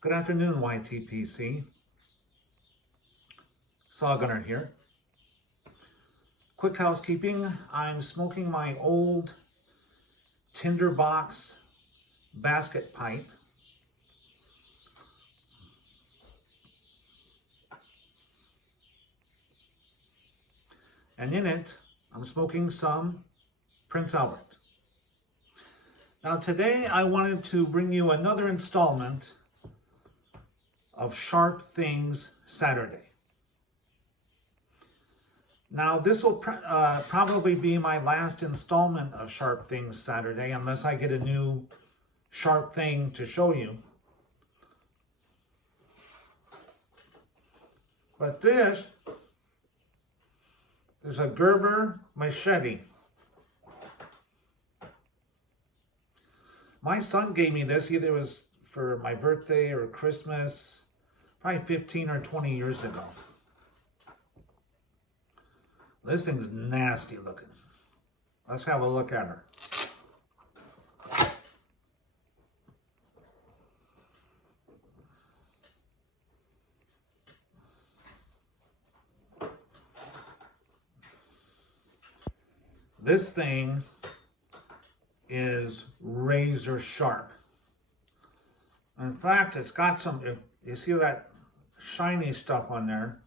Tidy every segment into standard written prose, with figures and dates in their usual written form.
Good afternoon, YTPC. Saw Gunner here. Quick housekeeping. I'm smoking my old tinderbox basket pipe. And in it, I'm smoking some Prince Albert. Now today I wanted to bring you another installment of Sharp Things Saturday. Now this will probably be my last installment of Sharp Things Saturday unless I get a new sharp thing to show you. But this is a Gerber machete. My son gave me this, either it was for my birthday or Christmas, probably 15 or 20 years ago. This thing's nasty looking. Let's have a look at her. This thing is razor sharp. In fact, it's got some, you see that shiny stuff on there?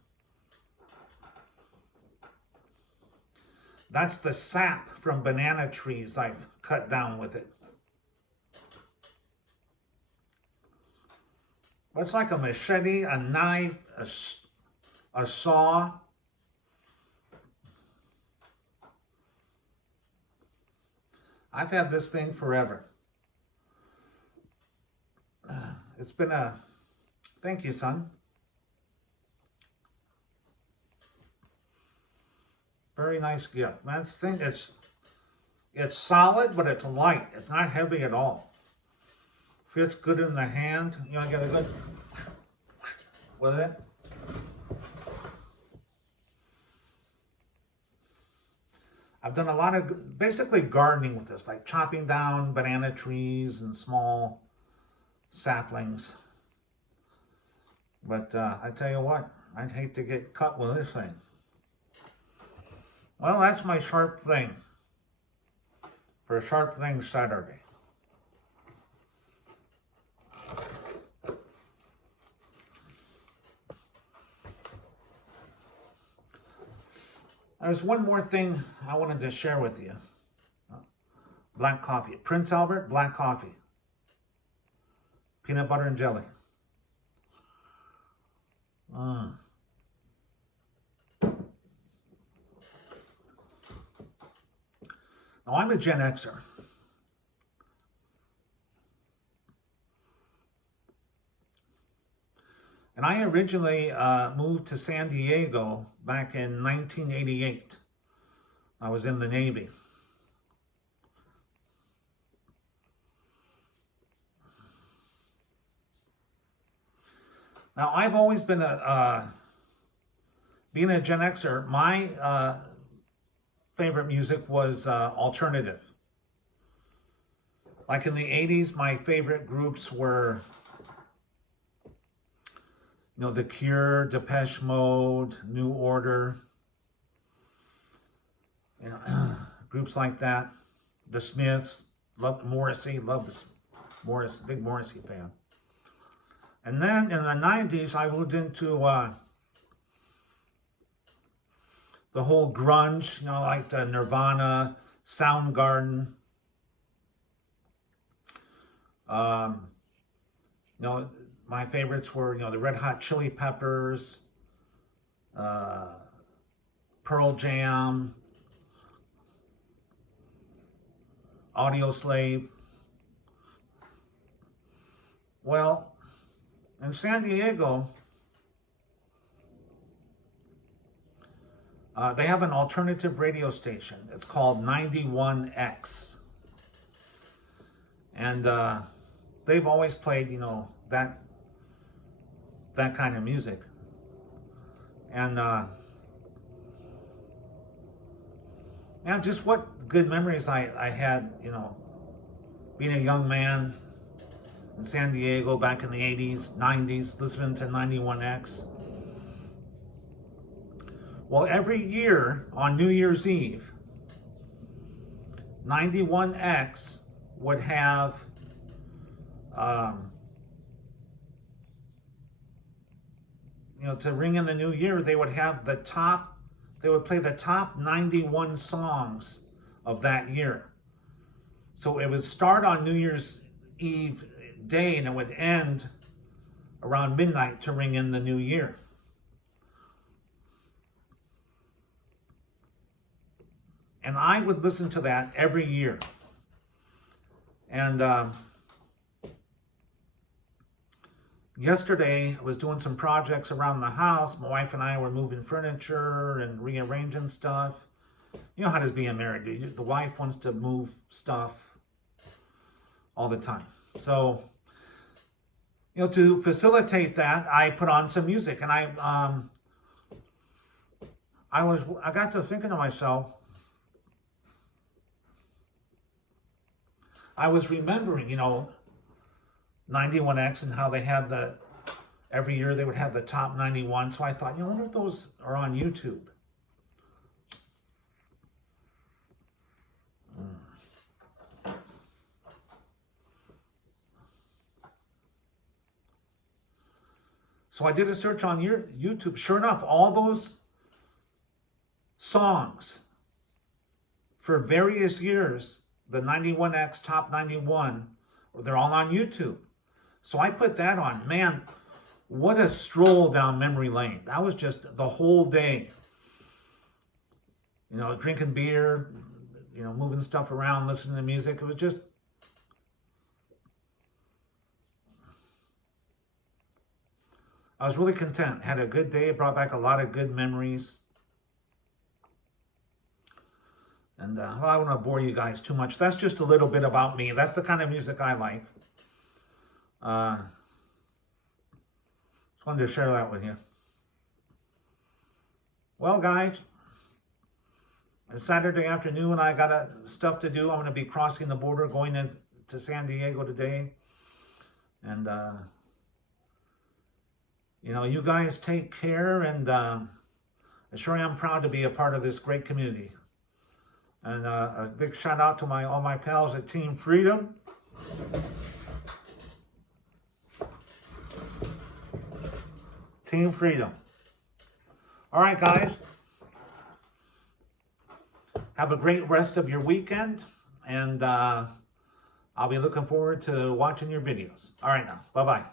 That's the sap from banana trees I've cut down with it. It's like a machete, a knife, a saw. I've had this thing forever. It's been a, thank you, son. Very nice gift. Man, this thing, it's solid, but it's light. It's not heavy at all. Fits good in the hand. You know, I get a good with it. I've done a lot of basically gardening with this, like chopping down banana trees and small saplings. But I tell you what, I'd hate to get cut with this thing. Well, that's my sharp thing for Sharp Things Saturday. There's one more thing I wanted to share with you. Black coffee. Prince Albert black coffee. Peanut butter and jelly. Now I'm a Gen Xer. And I originally moved to San Diego back in 1988. I was in the Navy. Now, I've always been being a Gen Xer, my favorite music was alternative. Like in the 80s, my favorite groups were, you know, The Cure, Depeche Mode, New Order, you know, groups like that. The Smiths, loved Morrissey, loved the Morrissey, big Morrissey fan. And then in the 90s, I moved into the whole grunge, you know, like the Nirvana, Soundgarden. You know, my favorites were, you know, the Red Hot Chili Peppers, Pearl Jam, Audioslave. Well, in San Diego, they have an alternative radio station. It's called 91X. And they've always played, you know, that kind of music. And yeah, just what good memories I had, you know, being a young man, in San Diego back in the 80s, 90s, listening to 91X. Well, every year on New Year's Eve, 91X would have to ring in the new year, they would have they would play the top 91 songs of that year. So it would start on New Year's Eve day and it would end around midnight to ring in the new year. And I would listen to that every year. And yesterday, I was doing some projects around the house. My wife and I were moving furniture and rearranging stuff. You know how it is being married. The wife wants to move stuff all the time. So, to facilitate that, I put on some music. And I got to thinking to myself, I was remembering, 91X and how they had every year they would have the top 91. So I thought, I wonder if those are on YouTube. So I did a search on YouTube. Sure enough, all those songs for various years, the 91X Top 91, they're all on YouTube. So I put that on. Man, what a stroll down memory lane. That was just the whole day. Drinking beer, moving stuff around, listening to music. It was just... I was really content. Had a good day. It brought back a lot of good memories. And well, I don't want to bore you guys too much. That's just a little bit about me. That's the kind of music I like. Just wanted to share that with you. Well, guys, it's Saturday afternoon. I got stuff to do. I'm going to be crossing the border, going to San Diego today. And, you guys take care. And I sure am proud to be a part of this great community. And a big shout out to all my pals at Team Freedom. Team Freedom. All right, guys. Have a great rest of your weekend. And I'll be looking forward to watching your videos. All right now. Bye-bye.